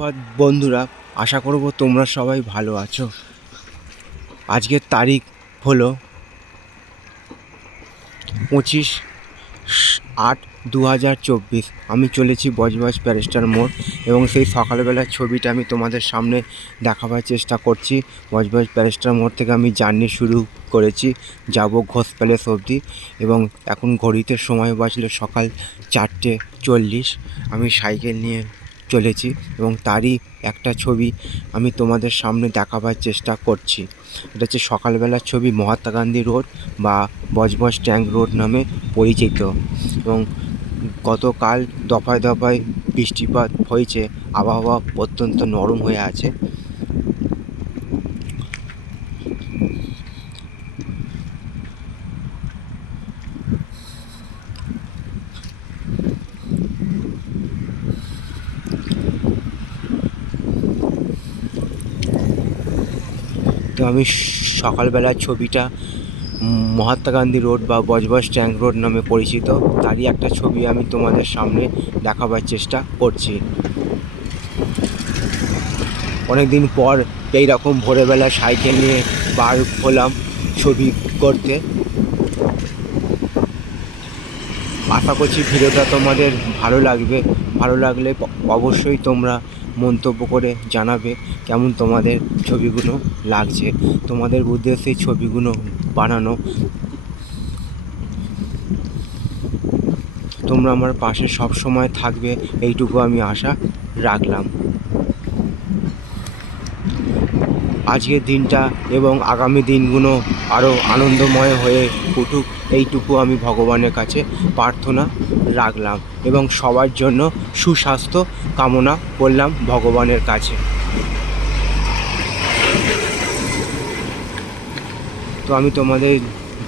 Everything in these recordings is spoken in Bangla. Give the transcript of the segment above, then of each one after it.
সুপ্রভাত বন্ধুরা। আশা করব তোমরা সবাই ভালো আছো। আজকের তারিখ হলো পঁচিশ আট দু হাজার চব্বিশ। আমি চলেছি বজবজ প্যারেস্টার মোড় এবং সেই সকালবেলার ছবিটা আমি তোমাদের সামনে দেখাবার চেষ্টা করছি। বজবজ প্যারেস্টার মোড় থেকে আমি জার্নি শুরু করেছি। যাব ঘোষ প্যালেস অবধি এবং এখন ঘড়িতে সময় বাজলো সকাল চারটে চল্লিশ। আমি সাইকেল নিয়ে চলেছি এবং তারই একটা ছবি আমি তোমাদের সামনে দেখাবার চেষ্টা করছি। এটা হচ্ছে সকালবেলার ছবি মহাত্মা গান্ধী রোড বা বজবজ ট্যাঙ্ক রোড নামে পরিচিত এবং গতকাল দফায় দফায় বৃষ্টিপাত হয়েছে, আবহাওয়া অত্যন্ত নরম হয়ে আছে। তো আমি সকালবেলার ছবিটা মহাত্মা গান্ধী রোড বা বজবজ ট্যাঙ্ক রোড নামে পরিচিত। তারই একটা ছবি আমি তোমাদের সামনে দেখাবার চেষ্টা করছি। অনেকদিন পর এই রকম ভোরবেলা সাইকেল নিয়ে বার হলাম ছবি করতে। আশা করছি ভিডিওটা তোমাদের ভালো লাগবে। ভালো লাগলে অবশ্যই তোমরা মন্তব্য করে জানাবে কেমন তোমাদের ছবিগুলো লাগছে। তোমাদের উদ্দেশ্যে ছবিগুলো বানানো। তোমরা আমার পাশে সব সময় থাকবে, এইটুকু আমি আশা রাখলাম। আজকের দিনটা এবং আগামী দিনগুলো আরও আনন্দময় হয়ে উঠুক। এইটুকু আমি ভগবানের কাছে প্রার্থনা রাখলাম এবং সবার জন্য সুস্বাস্থ্য কামনা করলাম ভগবানের কাছে। তো আমি তোমাদের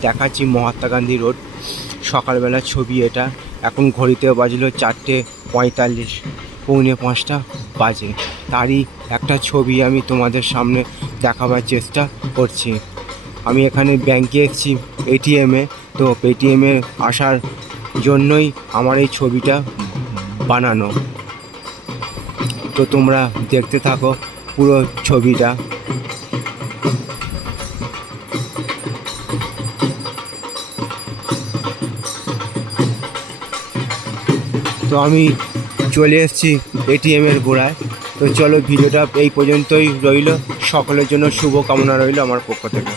দেখাচ্ছি মহাত্মা গান্ধী রোড। সকালবেলার ছবি এটা। এখন ঘড়িতে বাজলো চারটে পঁয়তাল্লিশ, পৌনে পাঁচটা বাজে। তারই একটা ছবি আমি তোমাদের সামনে দেখাবার চেষ্টা করছি। আমি এখানে ব্যাংকে এসেছি এটিএমে তো পেটিএমে আসার জন্যই আমার এই ছবিটা বানানো। তো তোমরা দেখতে থাকো পুরো ছবিটা। তো আমি চলে এসেছি এটিএমের গোড়ায়। তো চলো ভিডিওটা এই পর্যন্তই রইল। সকলের জন্য শুভ কামনা রইল আমার পক্ষ থেকে।